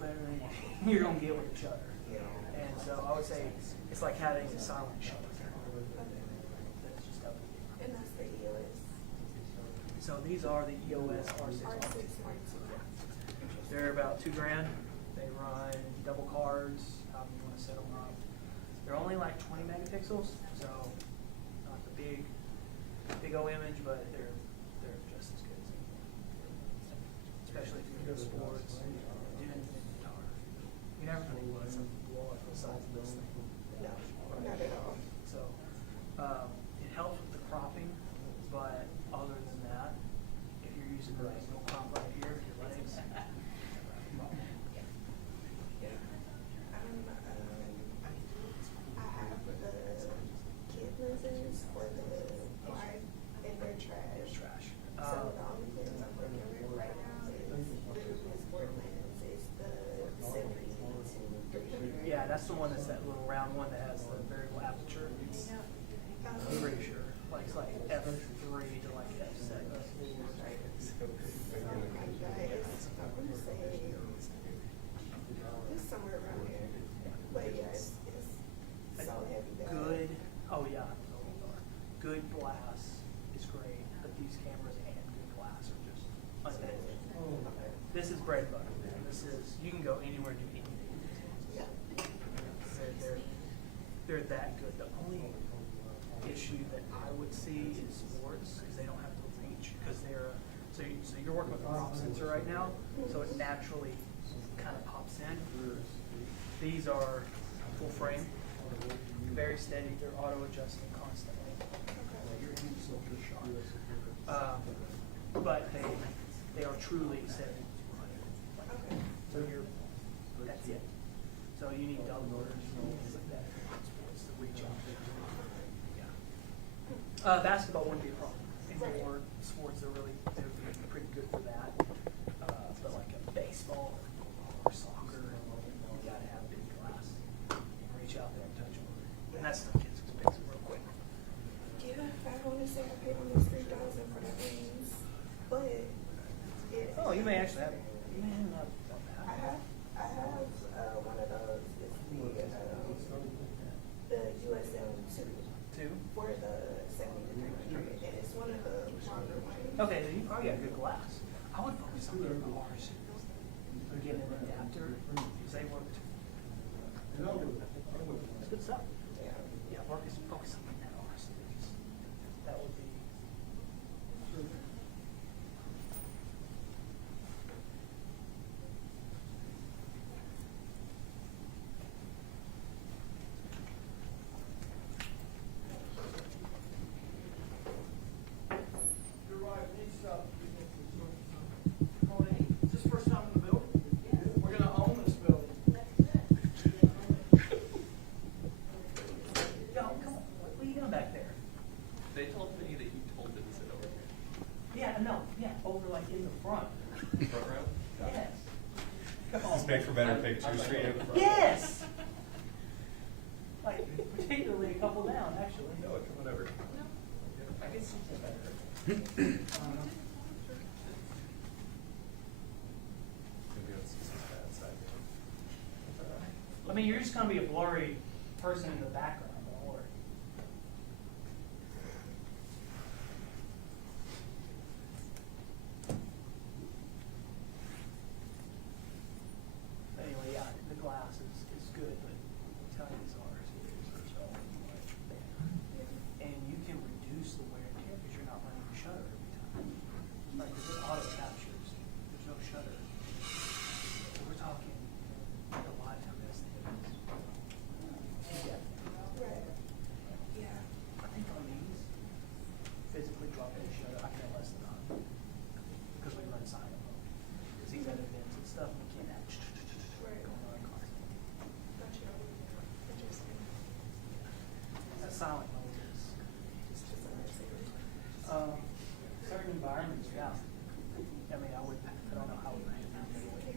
better than you're going to get with a shutter. And so I would say it's like having a silent shutter. That's just up to you. And that's the EOS. So these are the EOS R6. They're about $2,000. They run double cards, however you want to set them up. They're only like 20 megapixels, so not the big old image, but they're just as good. Especially if you're into sports, doing anything guitar. You never really want something to blow up the size of this thing. No, not at all. So it helps with the cropping, but other than that, if you're using the angle crop right here, your legs. I have the kid lenses for the wide and they're trash. So the only thing I'm working with right now is the sport lens. It's the 70 to 300. Yeah, that's the one that's that little round one that has the variable aperture. I'm pretty sure. Like it's like f3 to like f7. I want to say it's somewhere around here. But yeah, it's so heavy that Good glass is great, but these cameras and good glass are just unmatched. This is bread and butter. This is, you can go anywhere and do anything. yeah. They're that good. The only issue that I would see in sports is they don't have the reach because they're so you're working with a prop sensor right now, so it naturally kind of pops in. These are full frame, very steady. They're auto adjusting constantly. You're in silver shot. But they are truly 70 to 200. So that's it. So you need double orders and things like that sports to reach out. Yeah. Basketball wouldn't be a problem. Indoor sports, they're pretty good for that. But like a baseball or soccer, you gotta have big glass. You can reach out there and touch them. And that stuff gets expensive real quick. Yeah, I want to say I paid almost $3,000 for the rings, but Oh, you may actually have. You may not have done that. I have one of those. It's the USM 2 Two. for the 70 to 300, and it's one of the longer ones. Okay, then you probably got good glass. I would focus on getting the R's. Or getting an adapter because they work too. It's good stuff. Yeah. Yeah, focus on getting that R series. That would be. You're right. Is this first time in the building? We're going to own this building. Yo, come on. What are you doing back there? They told me that you told them to sit over here. Yeah, no. Yeah, over like in the front. Front row? Yes. Come Does this on. make for better pictures for you? Yes! Like, particularly a couple down, actually. No, come on over. I get something better. Maybe that's just a bad side. I mean, you're just going to be a blurry person in the background, don't worry. Anyway, yeah, the glass is good, but I'm telling you, these ours are so much better. And you can reduce the wear and tear because you're not running the shutter every time. Like, if it auto captures, there's no shutter. So we're talking like a lifetime estimate. Yeah. Right. Yeah. I think on these, physically dropping the shutter, I can less than 100 because we run silent mode. Because these other events and stuff, we can't have going on constantly. Gotcha. Interesting. That silent mode is Just understand. certain environments, yeah. I mean, I don't know how it would handle it.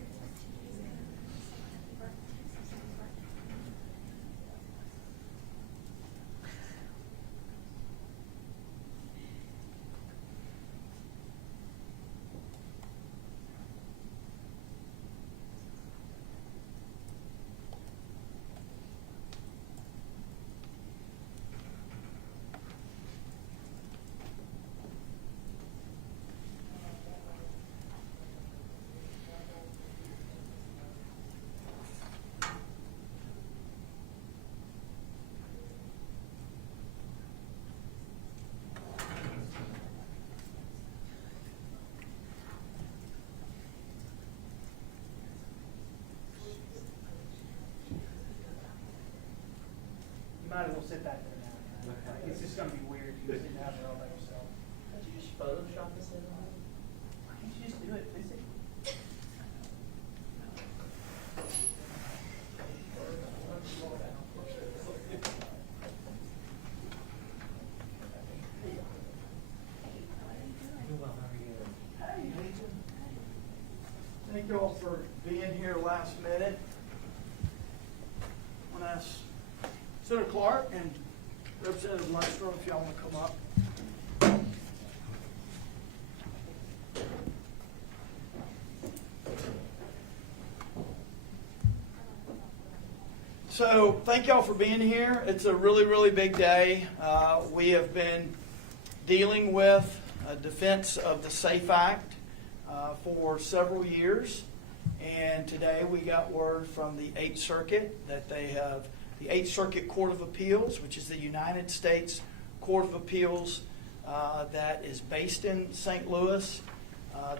might as well sit back there now. Like, it's just gonna be weird if you sit down there all by yourself. Can't you just Photoshop this in? Why can't you just do it physically? Thank you all for being here last minute. I want to ask Senator Clark and Representative Lundstrom if y'all want to come up. So thank y'all for being here. It's a really, really big day. We have been dealing with a defense of the SAFE Act for several years, and today we got word from the 8th Circuit that they have the 8th Circuit Court of Appeals, which is the United States Court of Appeals that is based in St. Louis.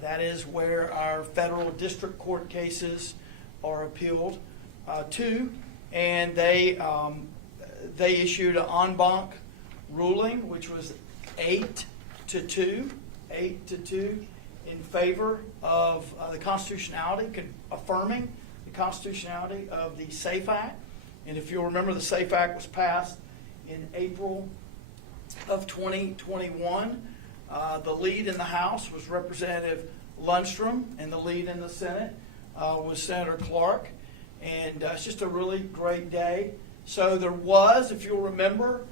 That is where our federal district court cases are appealed to, and they issued an en banc ruling, which was 8-2 in favor of the constitutionality, affirming the constitutionality of the SAFE Act. And if you'll remember, the SAFE Act was passed in April of 2021. The lead in the House was Representative Lundstrom, and the lead in the Senate was Senator Clark. And it's just a really great day. So there was, if you'll remember,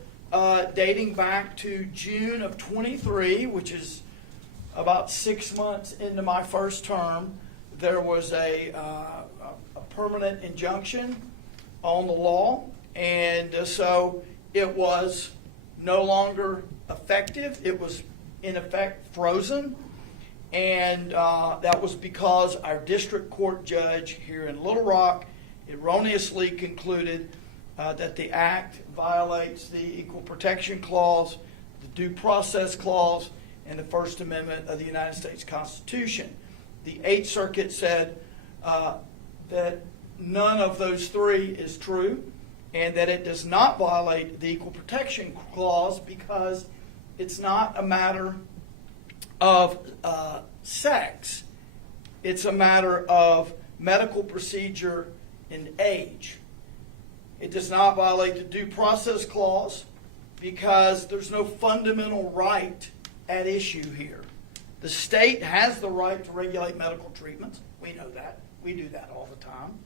dating back to June of 23, which is about 6 months into my first term, there was a permanent injunction on the law, and so it was no longer effective. It was, in effect, frozen, and that was because our district court judge here in Little Rock erroneously concluded that the act violates the Equal Protection Clause, the Due Process Clause, and the First Amendment of the United States Constitution. The 8th Circuit said that none of those three is true, and that it does not violate the Equal Protection Clause because it's not a matter of sex. It's a matter of medical procedure and age. It does not violate the Due Process Clause because there's no fundamental right at issue here. The state has the right to regulate medical treatments. We know that. We do that all the time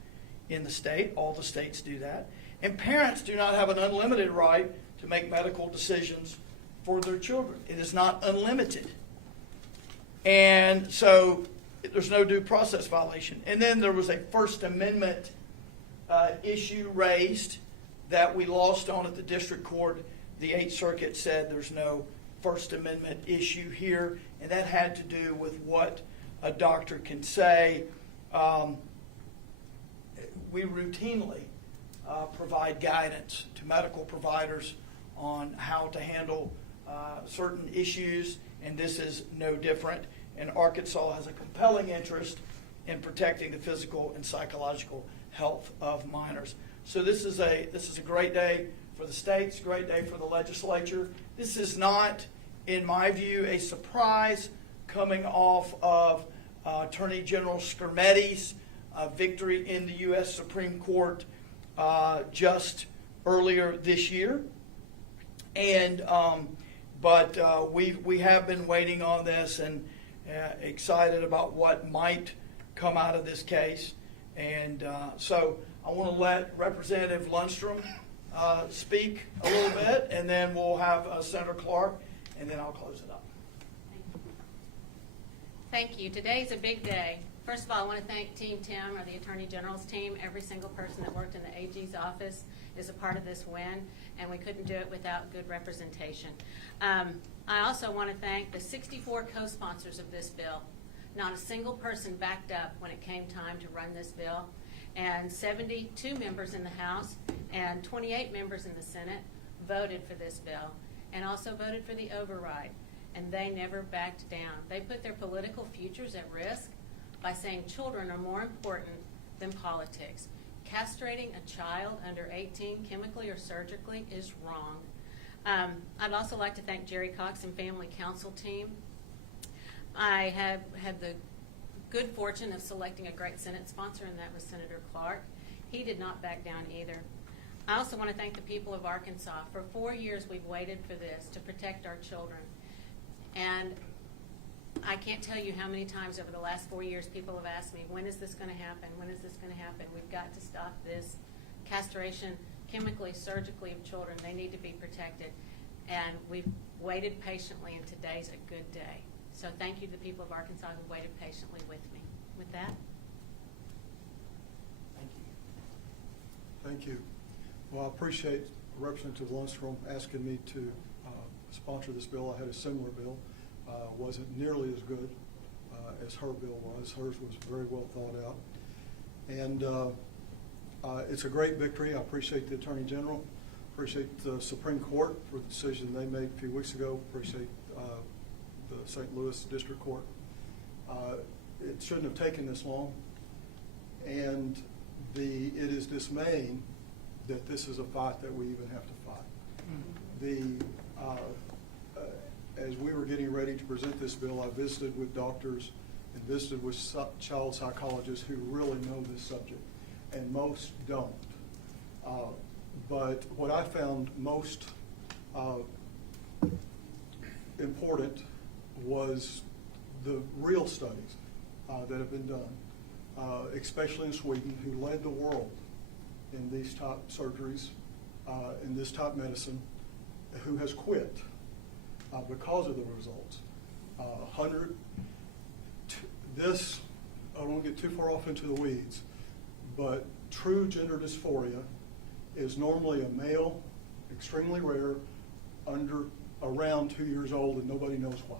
in the state. All the states do that. And parents do not have an unlimited right to make medical decisions for their children. It is not unlimited. And so there's no due process violation. And then there was a First Amendment issue raised that we lost on at the district court. The 8th Circuit said there's no First Amendment issue here, and that had to do with what a doctor can say. We routinely provide guidance to medical providers on how to handle certain issues, and this is no different. And Arkansas has a compelling interest in protecting the physical and psychological health of minors. So this is a great day for the states, great day for the legislature. This is not, in my view, a surprise coming off of Attorney General Skermetti's victory in the U.S. Supreme Court just earlier this year. And but we have been waiting on this and excited about what might come out of this case. And so I want to let Representative Lundstrom speak a little bit, and then we'll have Senator Clark, and then I'll close it up. Thank you. Today's a big day. First of all, I want to thank Team Tim, or the Attorney General's team. Every single person that worked in the AG's office is a part of this win, and we couldn't do it without good representation. I also want to thank the 64 co-sponsors of this bill. Not a single person backed up when it came time to run this bill, and 72 members in the House and 28 members in the Senate voted for this bill and also voted for the override, and they never backed down. They put their political futures at risk by saying children are more important than politics. castrating a child under 18 chemically or surgically is wrong. I'd also like to thank Jerry Cox and Family Council team. I have had the good fortune of selecting a great Senate sponsor, and that was Senator Clark. He did not back down either. I also want to thank the people of Arkansas. For 4 years we've waited for this to protect our children. And I can't tell you how many times over the last 4 years people have asked me, when is this going to happen? When is this going to happen? We've got to stop this castration, chemically, surgically, of children. They need to be protected. And we've waited patiently, and today's a good day. So thank you to the people of Arkansas who waited patiently with me. With that, Thank you. Thank you. Well, I appreciate Representative Lundstrom asking me to sponsor this bill. I had a similar bill. Wasn't nearly as good as her bill was. Hers was very well thought out. And it's a great victory. I appreciate the Attorney General. Appreciate the Supreme Court for the decision they made a few weeks ago. Appreciate the St. Louis District Court. It shouldn't have taken this long. And it is dismaying that this is a fight that we even have to fight. As we were getting ready to present this bill, I visited with doctors and visited with child psychologists who really know this subject, and most don't. But what I found most important was the real studies that have been done, especially in Sweden, who led the world in these type surgeries, in this type medicine, who has quit because of the results. I don't want to get too far off into the weeds, but true gender dysphoria is normally a male, extremely rare, around 2 years old, and nobody knows why.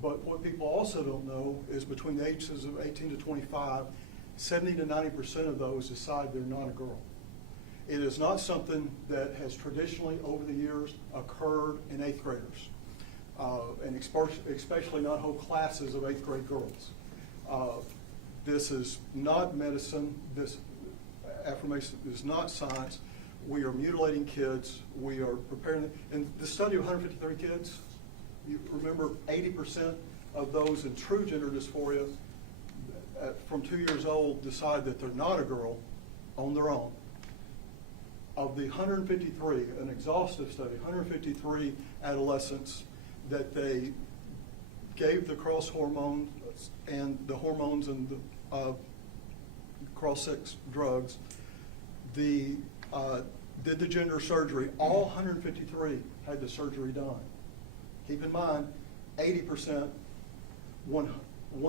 But what people also don't know is between the ages of 18 to 25, 70 to 90% of those decide they're not a girl. It is not something that has traditionally over the years occurred in 8th graders, and especially not whole classes of 8th grade girls. This is not medicine. This affirmation is not science. We are mutilating kids. We are preparing them. In the study of 153 kids, you remember 80% of those in true gender dysphoria from 2 years old decide that they're not a girl on their own. Of the 153, an exhaustive study, 153 adolescents that they gave the cross hormone and the hormones and the cross-sex drugs, did the gender surgery. All 153 had the surgery done. Keep in mind, 80% one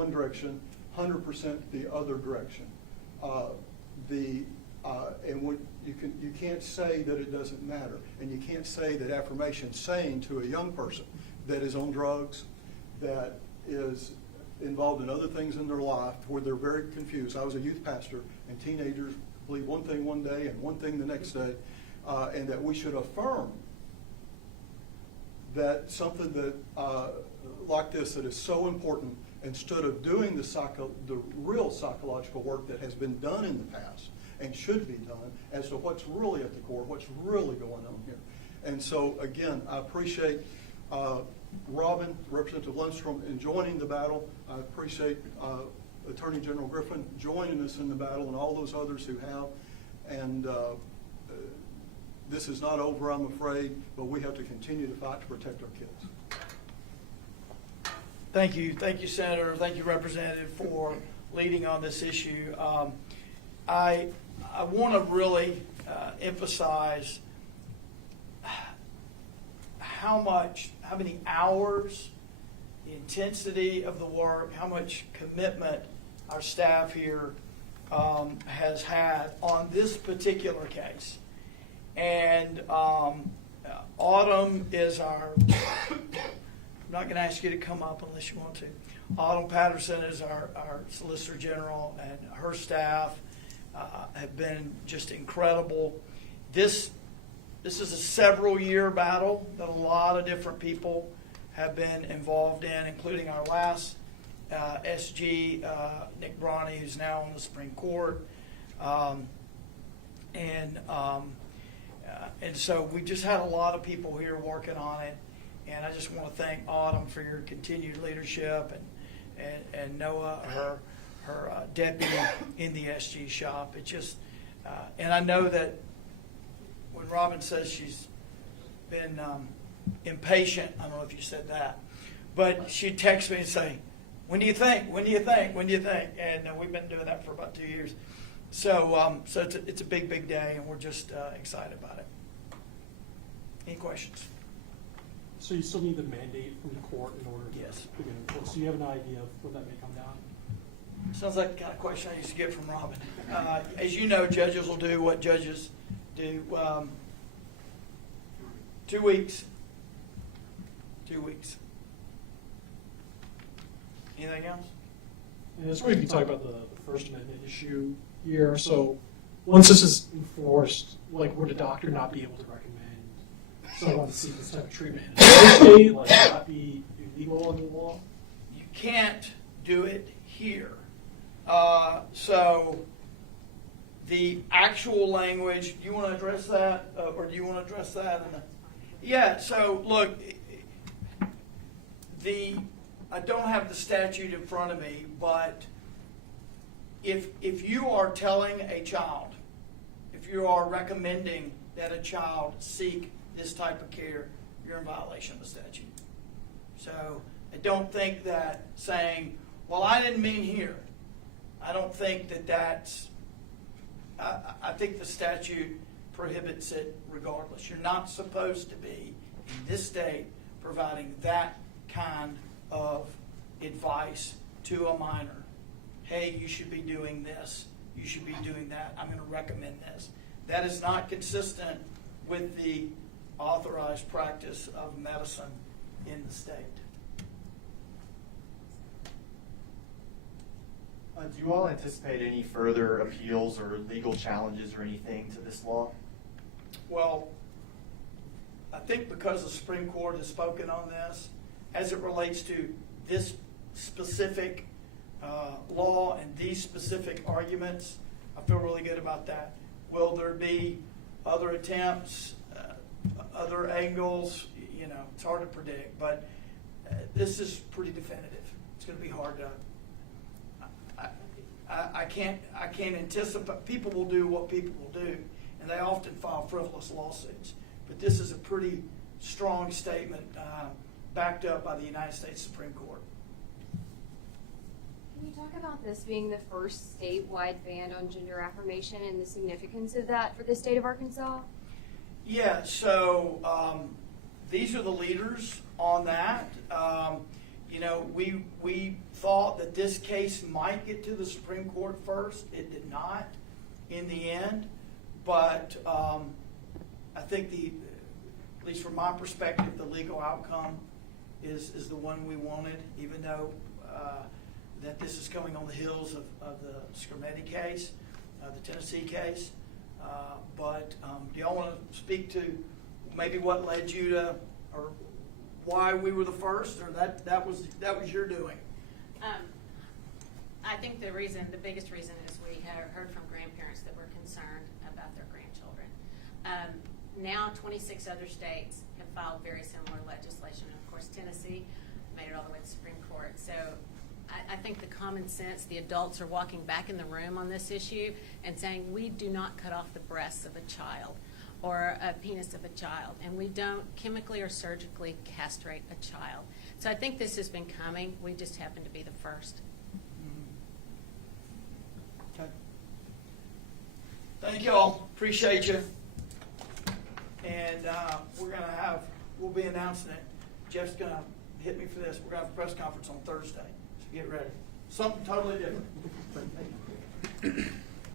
direction, 100% the other direction. And when you can't say that it doesn't matter, and you can't say that affirmation saying to a young person that is on drugs, that is involved in other things in their life where they're very confused. I was a youth pastor, and teenagers believe one thing one day and one thing the next day, and that we should affirm that something that like this that is so important, instead of doing the real psychological work that has been done in the past and should be done as to what's really at the core, what's really going on here. And so, again, I appreciate Robin, Representative Lundstrom, in joining the battle. I appreciate Attorney General Griffin joining us in the battle, and all those others who have. And this is not over, I'm afraid, but we have to continue to fight to protect our kids. Thank you, Senator. Thank you, Representative, for leading on this issue. I want to really emphasize how many hours, the intensity of the work, how much commitment our staff here has had on this particular case. And Autumn is our, I'm not going to ask you to come up unless you want to. Autumn Patterson is our Solicitor General, and her staff have been just incredible. This is a several-year battle that a lot of different people have been involved in, including our last SG, Nick Bronny, who's now on the Supreme Court. And so we just had a lot of people here working on it, and I just want to thank Autumn for your continued leadership, and Noah, her deputy in the SG shop. It just, and I know that when Robin says she's been impatient, I don't know if you said that, but she'd text me and say, "When do you think? When do you think? When do you think?" And we've been doing that for about 2 years. So it's a big, big day, and we're just excited about it. Any questions? So you still need the mandate from the court in order to Yes. begin enforcement. So you have an idea of when that may come down? Sounds like the kind of question I used to get from Robin. As you know, judges will do what judges do. 2 weeks. 2 weeks. Anything else? And that's where you can talk about the First Amendment issue here. So once this is enforced, like, would a doctor not be able to recommend someone to seek this type of treatment in another state? Like, would that be illegal under the law? You can't do it here. So the actual language, do you want to address that? Or do you want to address that? Yeah, so look, I don't have the statute in front of me, but if you are telling a child, if you are recommending that a child seek this type of care, you're in violation of the statute. So I don't think that saying, well, I didn't mean here, I don't think that's, I think the statute prohibits it regardless. You're not supposed to be, in this state, providing that kind of advice to a minor. Hey, you should be doing this. You should be doing that. I'm going to recommend this. That is not consistent with the authorized practice of medicine in the state. Do you all anticipate any further appeals or legal challenges or anything to this law? Well, I think because the Supreme Court has spoken on this, as it relates to this specific law and these specific arguments, I feel really good about that. Will there be other attempts, other angles? You know, it's hard to predict, but this is pretty definitive. It's going to be hard to. I can't anticipate. People will do what people will do, and they often file frivolous lawsuits. But this is a pretty strong statement backed up by the United States Supreme Court. Can you talk about this being the first statewide ban on gender affirmation and the significance of that for the state of Arkansas? Yeah, so these are the leaders on that. You know, we thought that this case might get to the Supreme Court first. It did not in the end. But I think at least from my perspective, the legal outcome is the one we wanted, even though that this is coming on the heels of the Scarametti case, the Tennessee case. But do y'all want to speak to maybe what led you to, or why we were the first, or that was your doing? I think the biggest reason is we heard from grandparents that were concerned about their grandchildren. Now 26 other states have filed very similar legislation. And of course, Tennessee made it all the way to the Supreme Court. So I think the common sense, the adults are walking back in the room on this issue and saying, we do not cut off the breasts of a child or a penis of a child, and we don't chemically or surgically castrate a child. So I think this has been coming. We just happen to be the first. Okay. Thank you all. Appreciate you. And we'll be announcing it. Jeff's going to hit me for this. We're going to have a press conference on Thursday. So get ready. Something totally different.